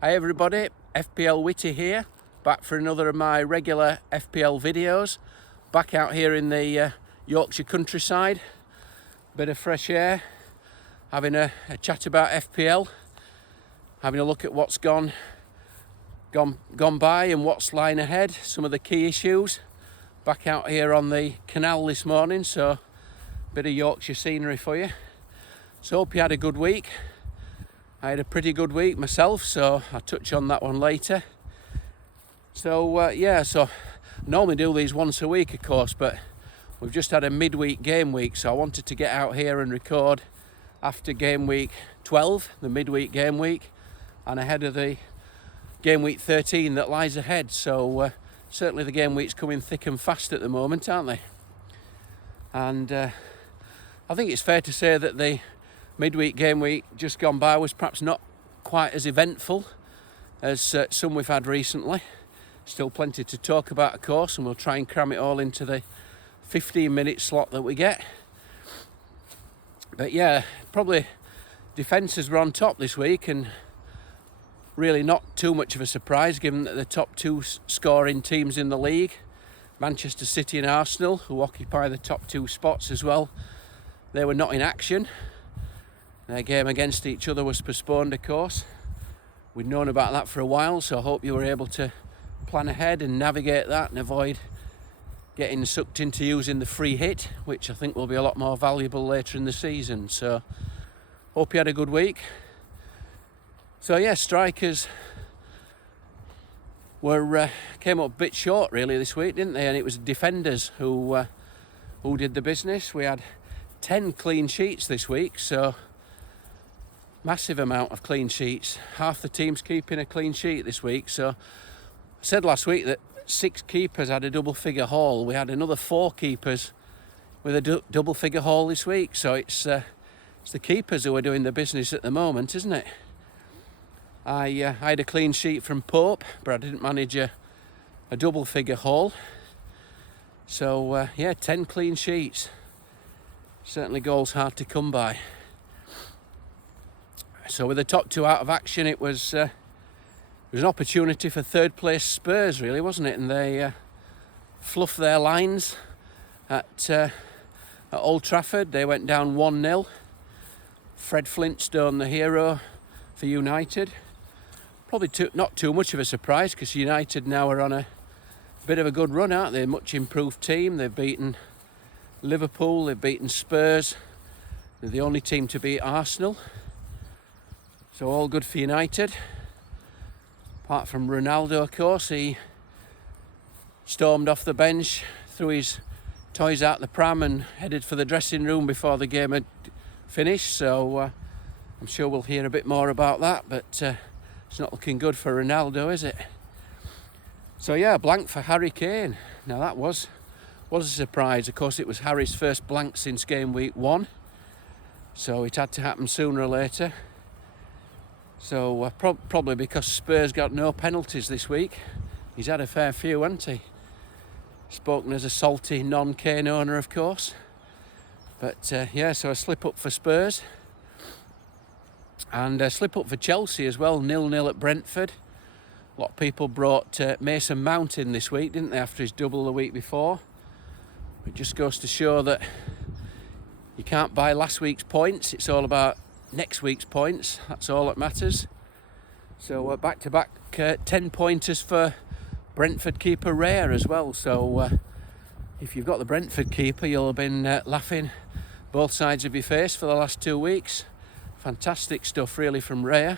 Hi everybody, FPL Witty here, back for another of my regular FPL videos. Back out here in the Yorkshire countryside, bit of fresh air, having a chat about FPL, having a look at what's gone by and what's lying ahead, some of the key issues. Back out here on the canal this morning, so a bit of Yorkshire scenery for you. So hope you had a good week. I had a pretty good week myself, so I'll touch on that one later. So so I normally do these once a week, of course, but we've just had a midweek game week, so I wanted to get out here and record after game week 12, the midweek game week, and ahead of the game week 13 that lies ahead. So certainly the game week's coming thick and fast at the moment, aren't they? And I think it's fair to say that the midweek game week just gone by was perhaps not quite as eventful as some we've had recently. Still plenty to talk about, of course, and we'll try and cram it all into the 15-minute slot that we get. But yeah, probably defences were on top this week, and really not too much of a surprise given that the top two scoring teams in the league, Manchester City and Arsenal, who occupy the top two spots as well, they were not in action. Their game against each other was postponed, of course. We'd known about that for a while, so I hope you were able to plan ahead and navigate that and avoid getting sucked into using the free hit, which I think will be a lot more valuable later in the season. So hope you had a good week. So yeah, strikers came up a bit short really this week, didn't they? And it was defenders who did the business. We had 10 clean sheets this week, so massive amount of clean sheets. Half the team's keeping a clean sheet this week. So I said last week that 6 keepers had a double figure haul. We had another 4 keepers with a double figure haul this week. So it's the keepers who are doing the business at the moment, isn't it? I had a clean sheet from Pope, but I didn't manage a double figure haul. So yeah, 10 clean sheets. Certainly goals hard to come by. So with the top 2 out of action, it was an opportunity for third place Spurs, really, wasn't it? And they fluffed their lines at Old Trafford. They went down 1-0. Fred Flintstone, the hero for United. Probably not too much of a surprise, because United now are on a bit of a good run, aren't they? Much improved team. They've beaten Liverpool, they've beaten Spurs. They're the only team to beat Arsenal. So all good for United. Apart from Ronaldo, of course, he stormed off the bench, threw his toys out the pram and headed for the dressing room before the game had finished. So I'm sure we'll hear a bit more about that, but it's not looking good for Ronaldo, is it? So yeah, blank for Harry Kane. Now that was a surprise. Of course, it was Harry's first blank since game week 1. So it had to happen sooner or later. So probably because Spurs got no penalties this week. He's had a fair few, hasn't he? Spoken as a salty non-Kane owner, of course. But yeah, so a slip up for Spurs. And a slip up for Chelsea as well, 0-0 at Brentford. A lot of people brought Mason Mount in this week, didn't they, after his double the week before. It just goes to show that you can't buy last week's points. It's all about next week's points. That's all that matters. So back-to-back 10-pointers for Brentford keeper Raya as well. So if you've got the Brentford keeper, you'll have been laughing both sides of your face for the last 2 weeks. Fantastic stuff really from Raya.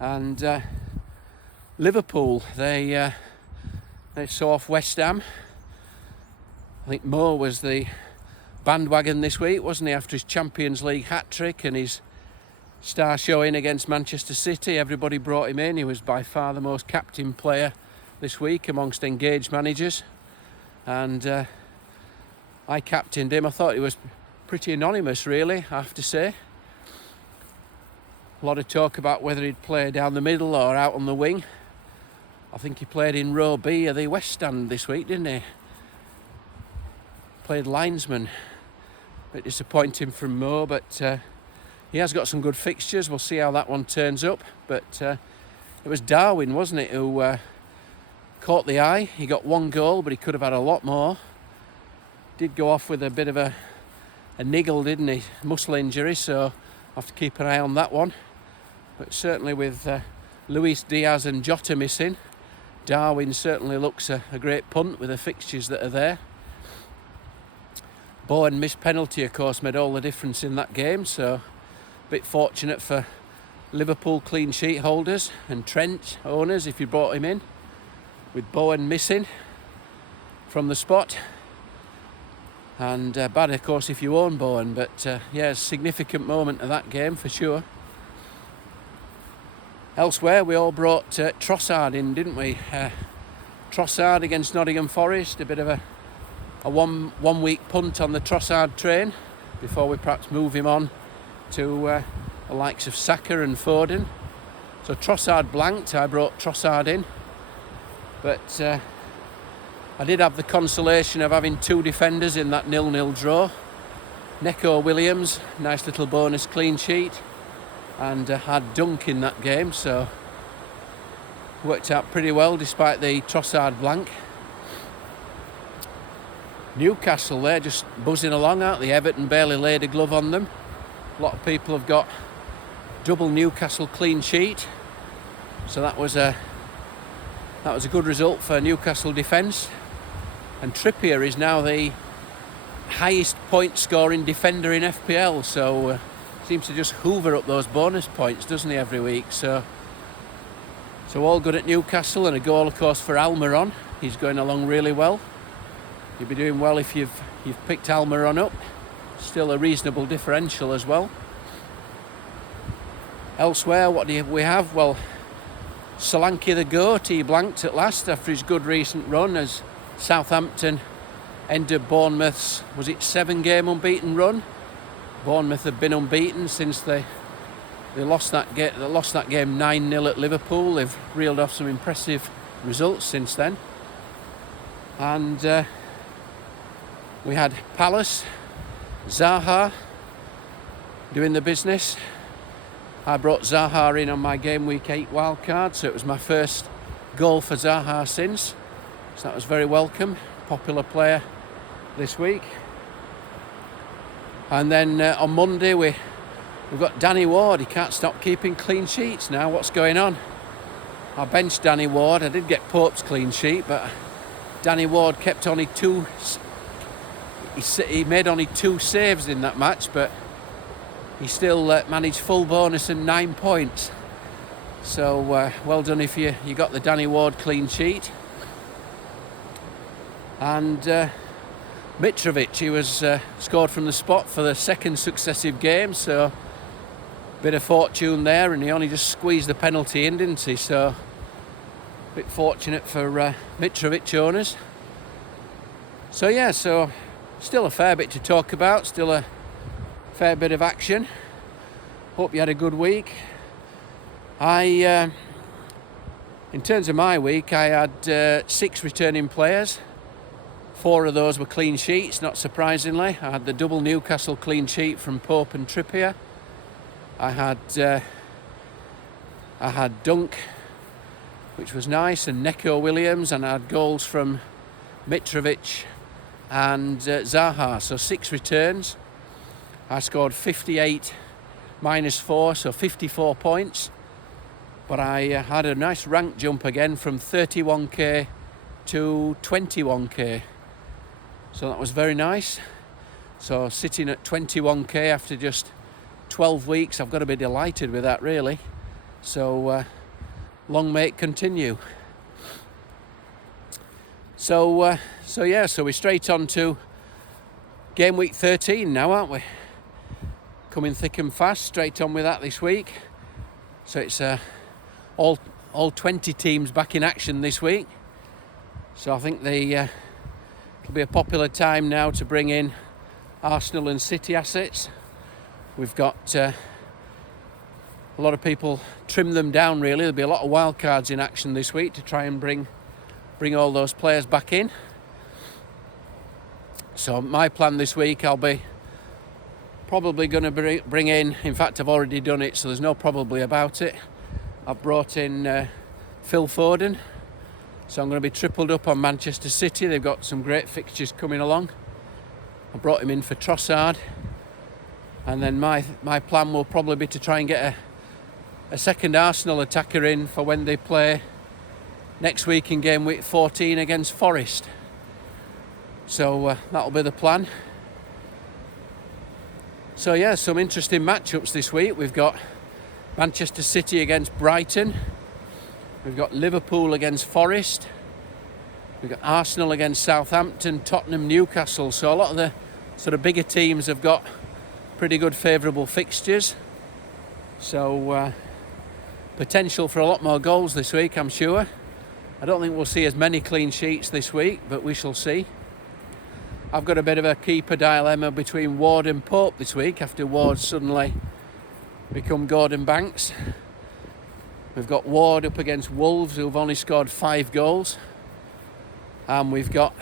And Liverpool, they saw off West Ham. I think Mo was the bandwagon this week, wasn't he, after his Champions League hat-trick and his star showing against Manchester City. Everybody brought him in. He was by far the most captain player this week amongst engaged managers. And I captained him. I thought he was pretty anonymous, really, I have to say. A lot of talk about whether he'd play down the middle or out on the wing. I think he played in row B of the West Stand this week, didn't he? Played linesman. Bit disappointing from Mo, but he has got some good fixtures. We'll see how that one turns up. But it was Darwin, wasn't it, who caught the eye. He got 1 goal, but he could have had a lot more. Did go off with a bit of a niggle, didn't he? Muscle injury, so I'll have to keep an eye on that one. But certainly with Luis Diaz and Jota missing, Darwin certainly looks a great punt with the fixtures that are there. Bowen missed penalty, of course, made all the difference in that game, so a bit fortunate for Liverpool clean sheet holders and Trent owners if you brought him in, with Bowen missing from the spot. And bad, of course, if you own Bowen, but yeah, a significant moment of that game for sure. Elsewhere, we all brought Trossard in, didn't we? Trossard against Nottingham Forest, a bit of a one-week punt on the Trossard train before we perhaps move him on to the likes of Saka and Foden. So Trossard blanked, I brought Trossard in, but I did have the consolation of having 2 defenders in that 0-0 draw. Neco Williams, nice little bonus clean sheet, and had Dunk in that game, so worked out pretty well despite the Trossard blank. Newcastle, they're just buzzing along, aren't they? Everton barely laid a glove on them. A lot of people have got double Newcastle clean sheet, so that was a good result for Newcastle defence. And Trippier is now the highest point scoring defender in FPL, so seems to just hoover up those bonus points, doesn't he, every week? So all good at Newcastle, and a goal, of course, for Almiron. He's going along really well. You'll be doing well if you've picked Almiron up. Still a reasonable differential as well. Elsewhere, what do we have? Well, Solanke the GOAT, he blanked at last after his good recent run as Southampton ended Bournemouth's, was it 7-game unbeaten run? Bournemouth have been unbeaten since they lost that game 9-0 at Liverpool. They've reeled off some impressive results since then. And we had Palace, Zaha doing the business. I brought Zaha in on my game week 8 wildcard, so it was my first goal for Zaha since. So that was very welcome. Popular player this week. And then on Monday we've got Danny Ward. He can't stop keeping clean sheets now. What's going on? I benched Danny Ward. I did get Pope's clean sheet, but Danny Ward kept only 2. He made only 2 saves in that match, but he still managed full bonus and 9 points. So well done if you got the Danny Ward clean sheet. And Mitrovic, he was scored from the spot for the 2nd successive game, so bit of fortune there, and he only just squeezed the penalty in, didn't he? So a bit fortunate for Mitrovic owners. So yeah, so still a fair bit to talk about, still a fair bit of action. Hope you had a good week. In terms of my week, I had 6 returning players. 4 of those were clean sheets, not surprisingly. I had the double Newcastle clean sheet from Pope and Trippier. I had Dunk, which was nice, and Neco Williams, and I had goals from Mitrovic and Zaha, so 6 returns. I scored 58 minus 4, so 54 points. But I had a nice rank jump again from 31k to 21k. So that was very nice. So sitting at 21k after just 12 weeks, I've got to be delighted with that, really. So long may it continue. So yeah, so we're straight on to game week 13 now, aren't we? Coming thick and fast, straight on with that this week. So it's all 20 teams back in action this week. So I think it'll be a popular time now to bring in Arsenal and City assets. We've got a lot of people trim them down, really. There'll be a lot of wildcards in action this week to try and bring all those players back in. So my plan this week, I'll be probably going to bring in fact I've already done it, so there's no probably about it. I've brought in Phil Foden, so I'm going to be tripled up on Manchester City. They've got some great fixtures coming along. I brought him in for Trossard, and then my plan will probably be to try and get a second Arsenal attacker in for when they play next week in game week 14 against Forest. So that'll be the plan. So yeah, some interesting matchups this week. We've got Manchester City against Brighton. We've got Liverpool against Forest. We've got Arsenal against Southampton, Tottenham, Newcastle. So a lot of the sort of bigger teams have got pretty good favourable fixtures. So potential for a lot more goals this week, I'm sure. I don't think we'll see as many clean sheets this week, but we shall see. I've got a bit of a keeper dilemma between Ward and Pope this week after Ward suddenly become Gordon Banks. We've got Ward up against Wolves, who've only scored 5 goals. And we've got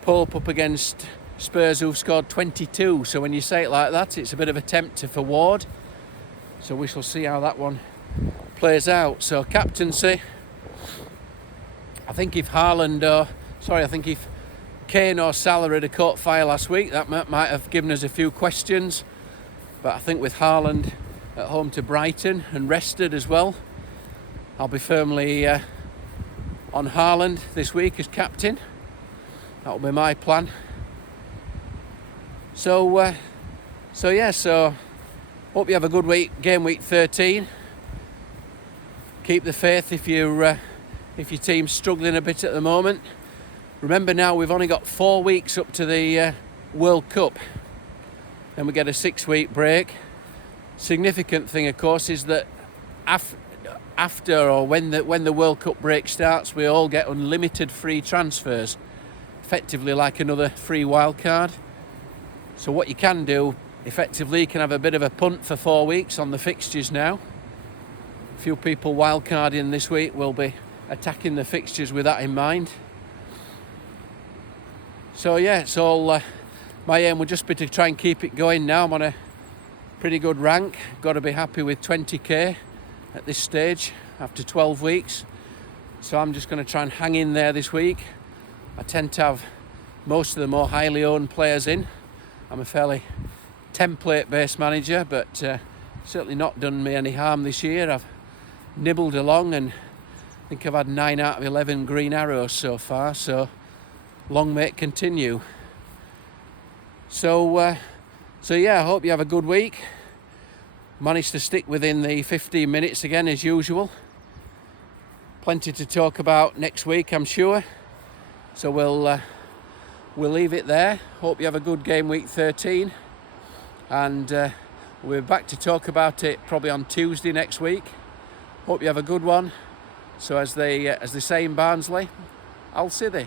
Pope up against Spurs, who've scored 22. So when you say it like that, it's a bit of a tempter for Ward. So we shall see how that one plays out. So captaincy, I think if Kane or Salah had caught fire last week, that might have given us a few questions. But I think with Haaland at home to Brighton and rested as well, I'll be firmly on Haaland this week as captain. That'll be my plan. So hope you have a good week, game week 13. Keep the faith if your team's struggling a bit at the moment. Remember now, we've only got 4 weeks up to the World Cup. Then we get a 6-week break. Significant thing, of course, is that after or when the World Cup break starts, we all get unlimited free transfers, effectively like another free wild card. So what you can do, effectively, you can have a bit of a punt for 4 weeks on the fixtures now. A few people wildcarding this week will be attacking the fixtures with that in mind. So yeah, it's all my aim will just be to try and keep it going now. I'm on a pretty good rank. Got to be happy with 20k at this stage after 12 weeks. So I'm just going to try and hang in there this week. I tend to have most of the more highly owned players in. I'm a fairly template-based manager, but certainly not done me any harm this year. I've nibbled along and I think I've had 9 out of 11 green arrows so far. So long may it continue. So yeah, I hope you have a good week. Managed to stick within the 15 minutes again as usual. Plenty to talk about next week, I'm sure. So we'll leave it there. Hope you have a good game week 13, and we're back to talk about it probably on Tuesday next week. Hope you have a good one. So as they say in Barnsley, I'll see thee.